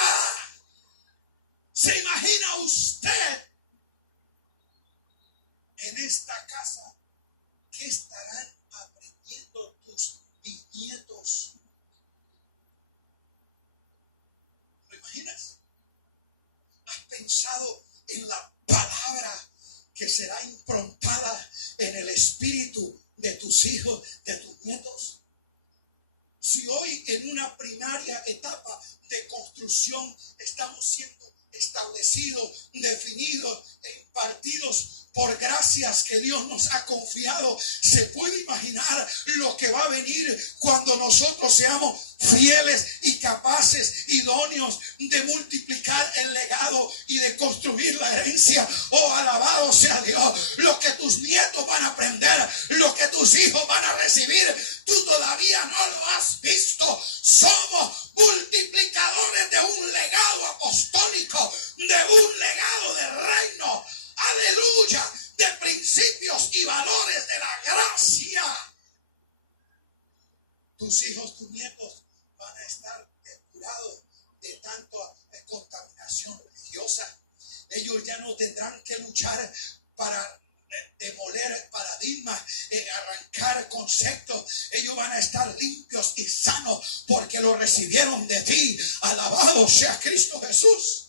¿Se imagina usted en esta casa qué estarán aprendiendo tus bisnietos? ¿Lo imaginas? ¿Has pensado en la palabra que será improntada en el espíritu de tus hijos, de tus nietos? Si hoy en una primaria etapa de construcción estamos siendo establecidos, definidos e impartidos por gracias que Dios nos ha confiado, se puede imaginar lo que va a venir cuando nosotros seamos fieles y capaces, idóneos de multiplicar el legado y de construir la herencia. Oh, alabado sea Dios. Lo que tus nietos van a aprender, lo que tus hijos van a recibir, tú todavía no lo has visto. Somos multiplicadores de un legado apostólico, de un legado de reino. Aleluya, de principios y valores de la gracia. Tus hijos, tus nietos van a estar depurados de tanta contaminación religiosa. Ellos ya no tendrán que luchar para demoler paradigmas, arrancar conceptos. Ellos van a estar limpios y sanos porque lo recibieron de ti. Alabado sea Cristo Jesús.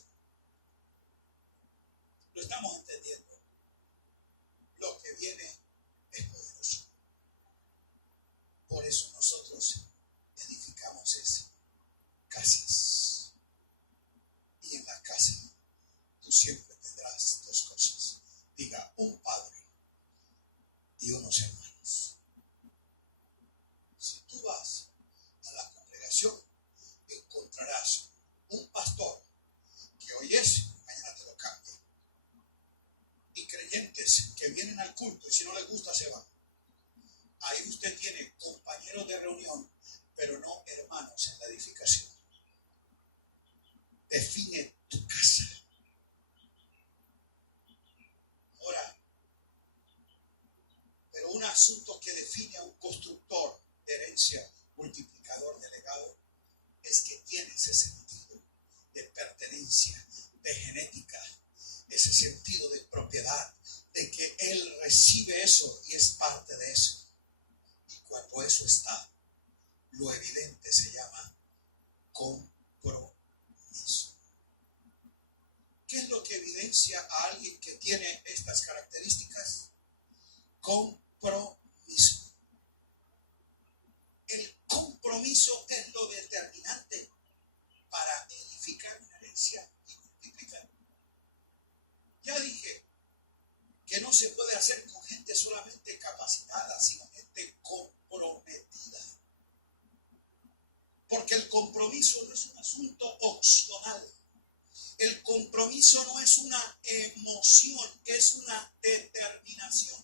Lo estamos entendiendo. Lo que viene es poderoso. Por eso nosotros unos hermanos. Si tú vas a la congregación, encontrarás un pastor que hoy es, mañana te lo cambia. Y creyentes que vienen al culto y si no les gusta se van. Ahí usted tiene compañeros de reunión, pero no hermanos en la edificación. Define tu casa. Ahora, pero un asunto que define a un constructor de herencia, multiplicador de legado, es que tiene ese sentido de pertenencia, de genética, ese sentido de propiedad, de que él recibe eso y es parte de eso. Y cuando eso está, lo evidente se llama compromiso. ¿Qué es lo que evidencia a alguien que tiene estas características? Compromiso. El compromiso es lo determinante para edificar una herencia y multiplicar. Ya dije que no se puede hacer con gente solamente capacitada, sino gente comprometida. Porque el compromiso no es un asunto opcional. El compromiso no es una emoción, es una determinación.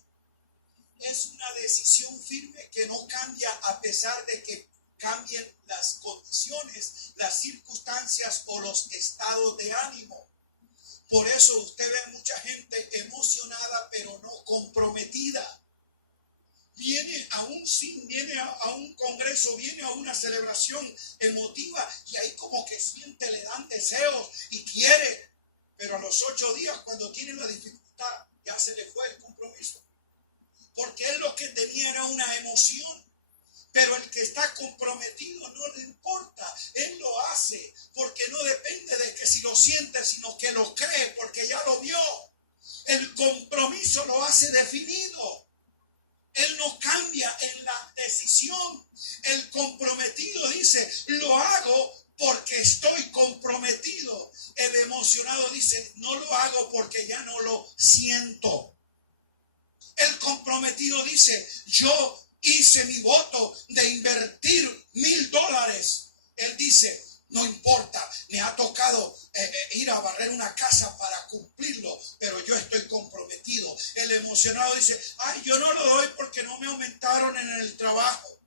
Es una decisión firme que no cambia a pesar de que cambien las condiciones, las circunstancias o los estados de ánimo. Por eso usted ve mucha gente emocionada pero no comprometida. Viene a un congreso, viene a una celebración emotiva y ahí como que siente, le dan deseos y quiere, pero a los 8 días cuando tiene la dificultad ya se le fue el compromiso. Porque él lo que tenía era una emoción. Pero el que está comprometido no le importa, él lo hace porque no depende de que si lo siente, sino que lo cree porque ya lo vio. El compromiso lo hace definido. Él no cambia en la decisión. El comprometido dice, lo hago porque estoy comprometido. El emocionado dice, no lo hago porque ya no lo siento. El comprometido dice, yo hice mi voto de invertir $1,000. Él dice, no importa, me ha tocado ir a barrer una casa para cumplirlo, pero yo estoy comprometido. El emocionado dice, ay, yo no lo doy porque no me aumentaron en el trabajo.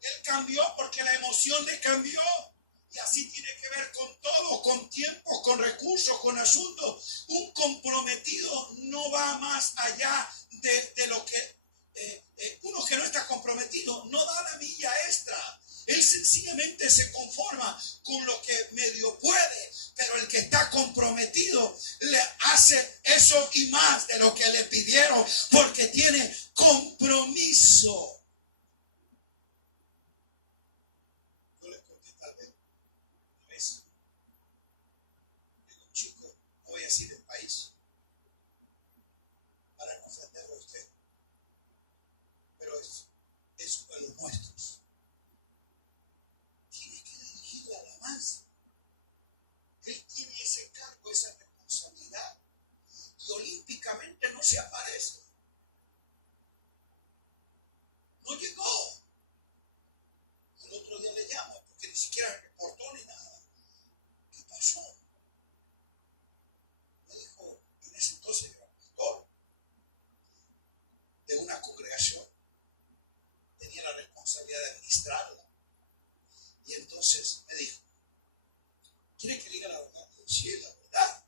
Él cambió porque la emoción le cambió. Y así tiene que ver con todo, con tiempo, con recursos, con asuntos. Un comprometido no va más allá de lo que uno que no está comprometido no da la milla extra. Él sencillamente se conforma con lo que medio puede, pero el que está comprometido le hace eso y más de lo que le pidieron porque tiene compromiso. Yo les conté tal vez una vez, un chico, no voy a decir el país, para no ofenderlo a usted, pero es uno de los nuestros. Tiene que dirigir la alabanza. Él tiene ese cargo, esa responsabilidad. Y olímpicamente no se aparece. No llegó. El otro día le llamo porque ni siquiera reportó ni nada. ¿Qué pasó? Me dijo, en ese entonces yo era pastor de una congregación. Tenía la responsabilidad de administrarla. Y entonces me dijo, ¿quiere que diga la verdad? Sí, es la verdad.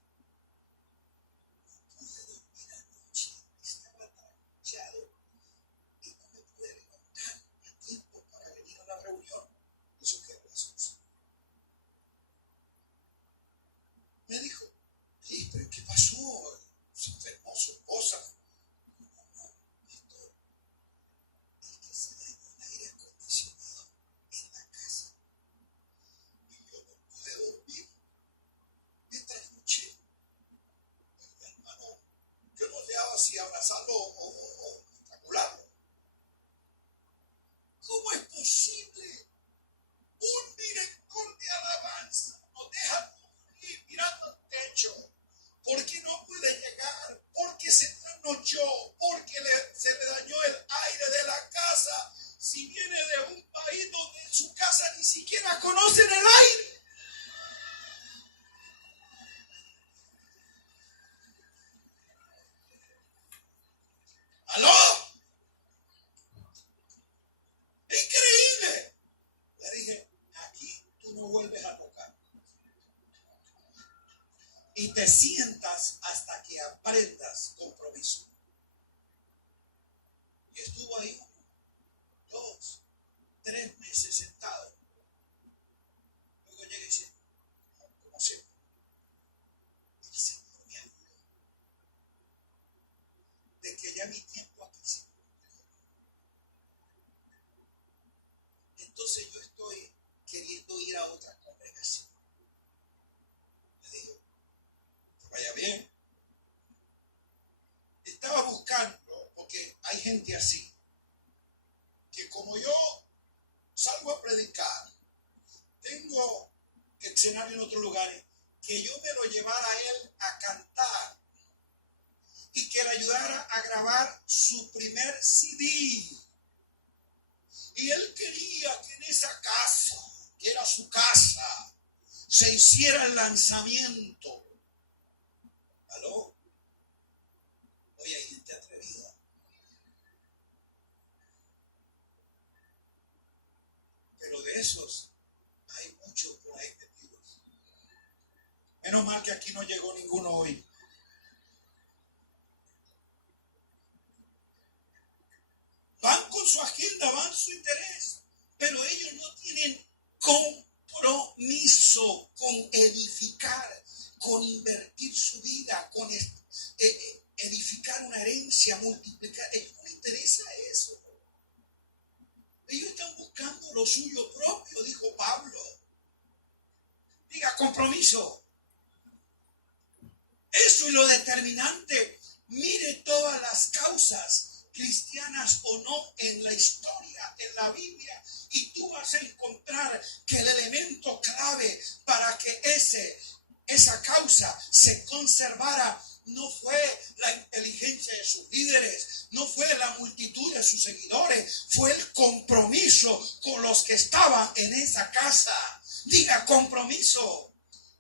No pude dormir anoche, estaba trasnochado y no me pude levantar a tiempo para venir a la reunión. Eso que era la excusa. Me dijo, sí, pero ¿qué pasó? Se enfermó su esposa. No, pastor, es que se dañó el aire acondicionado en la casa. Y yo no pude dormir. Me trasnoché. Hermano, yo no sé si abrazarlo o estrangularlo. ¿Cómo es posible? Un director de alabanza nos deja dormir mirando al techo porque no puede llegar, porque se trasnochó, porque se le dañó y te sientas hasta que aprendas compromiso. Y estuvo ahí 2, 3 meses sentado. Luego llega y dice, como siempre, el Señor me ayudó de que ya mi tiempo aquí se cumplió. Entonces yo estoy queriendo ir a otra congregación. Le digo, vaya bien. Estaba buscando, porque hay gente así, que como yo salgo a predicar, tengo que cenar en otros lugares, que yo me lo llevara a él a cantar y que le ayudara a grabar su primer CD. Y él quería que en esa casa, que era su casa, se hiciera el lanzamiento. ¿Aló? Hoy hay gente atrevida. Pero de esos hay muchos por ahí metidos. Menos mal que aquí no llegó ninguno hoy. Van con su agenda, van su interés, pero ellos no tienen compromiso con edificar, con invertir su vida, con edificar una herencia, multiplicar. A ellos no les interesa eso. Ellos están buscando lo suyo propio, dijo Pablo. Diga compromiso. Eso es lo determinante. Mire todas las causas, cristianas o no, en la historia, en la Biblia, y tú vas a encontrar que el elemento clave para que esa causa se conservara no fue la inteligencia de sus líderes, no fue la multitud de sus seguidores, fue el compromiso con los que estaban en esa casa. Diga compromiso.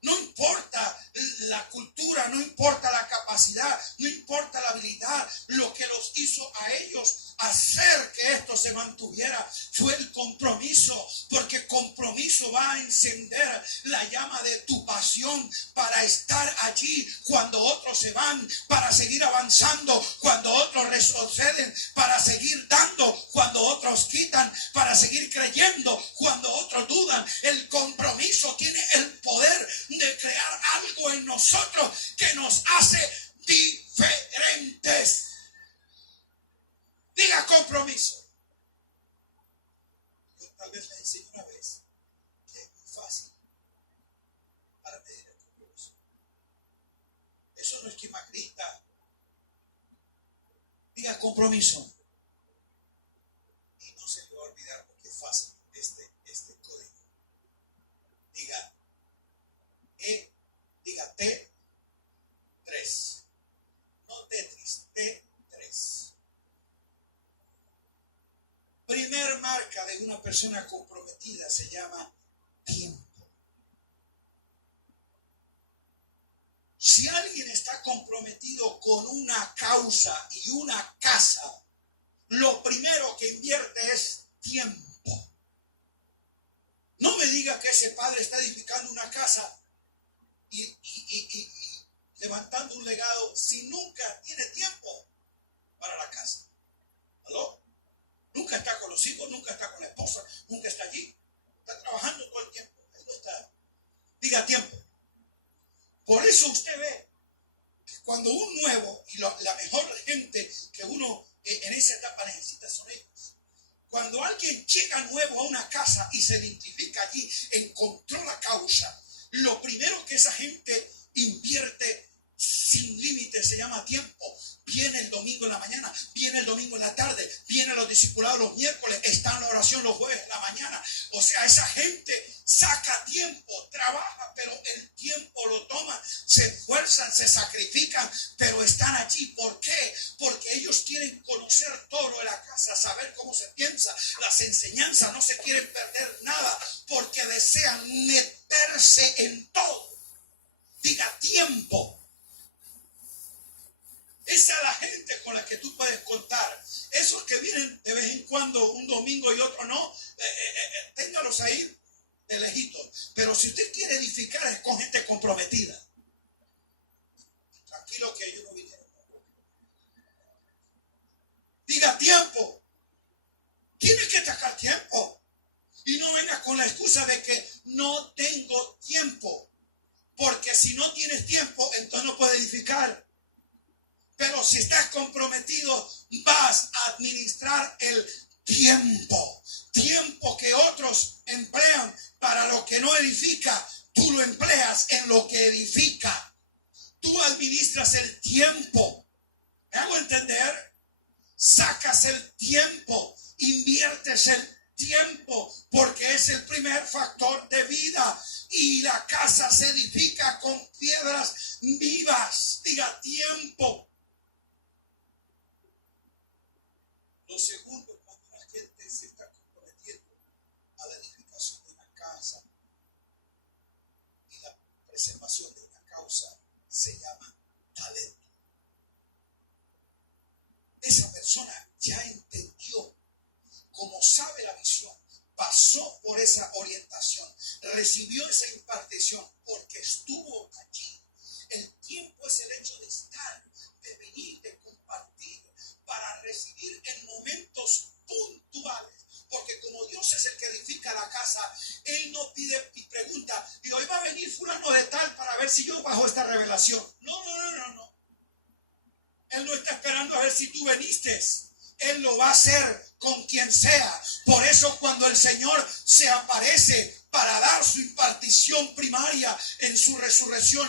No importa la cultura, no importa la capacidad, no importa la habilidad. Lo que los hizo a ellos hacer que esto se mantuviera fue el compromiso, porque compromiso va a encender la llama de tu pasión para estar allí cuando otros se van, para seguir avanzando cuando otros retroceden, para seguir dando cuando otros quitan, para seguir creyendo cuando otros dudan. El compromiso tiene el poder de crear algo en nosotros que nos hace diferentes. Diga compromiso. Yo tal vez le enseñé una vez que es muy fácil para pedir el compromiso. Eso no es que más grita. Diga compromiso. Y no se le va a olvidar porque es fácil este código. Diga diga T3. No Tetris, T3. Primer marca de una persona comprometida se llama tiempo. Si alguien está comprometido con una causa y una casa, lo primero que invierte es tiempo. No me diga que ese padre está edificando una casa y levantando un legado si nunca tiene tiempo para la casa. ¿Aló? Nunca está con los hijos, nunca está con la esposa, nunca está allí. Está trabajando todo el tiempo. Ahí no está. Diga tiempo. Por eso usted ve que cuando un nuevo, y la mejor gente que uno en esa etapa necesita son ellos. Cuando alguien llega nuevo a una casa y se identifica allí, encontró la causa, lo primero que esa gente invierte sin límite se llama tiempo. Viene el domingo en la mañana, viene el domingo en la tarde, vienen los discipulados los miércoles, está en la oración los jueves en la mañana. O sea, esa gente saca tiempo, trabaja, pero el tiempo lo toman, se esfuerzan, se sacrifican, pero están allí. ¿Por qué? Porque ellos quieren conocer todo lo de la casa, saber cómo se piensa, las enseñanzas, no se quieren perder nada, porque desean meterse en todo. Diga tiempo. Esa es la gente con la que tú puedes contar. Esos que vienen de vez en cuando, un domingo y otro no, téngalos ahí de lejitos. Pero si usted quiere edificar, es con gente comprometida. excusa de que no tengo tiempo. Porque si no tienes tiempo, entonces no puedes edificar. Pero si estás comprometido, vas a administrar el tiempo. Tiempo que otros emplean para lo que no edifica, tú lo empleas en lo que edifica. Tú administras el tiempo. ¿Me hago entender? Sacas el tiempo, inviertes el tiempo, porque es el primer factor de vida. Y la casa se edifica con piedras vivas. Diga tiempo. Lo segundo, cuando la gente se está comprometiendo a la edificación de una casa y la preservación de una causa, se llama talento. Esa persona ya entendió, como sabe la visión, pasó por esa orientación, recibió esa impartición porque estuvo allí. El tiempo es el hecho de estar, de venir, de compartir, para recibir en momentos puntuales. Porque como Dios es el que edifica la casa, Él no pide y pregunta, y hoy va a venir fulano de tal para ver si yo bajo esta revelación. No. Él no está esperando a ver si tú veniste. Él lo va a hacer con quien sea. Por eso cuando el Señor se aparece para dar su impartición primaria en su resurrección,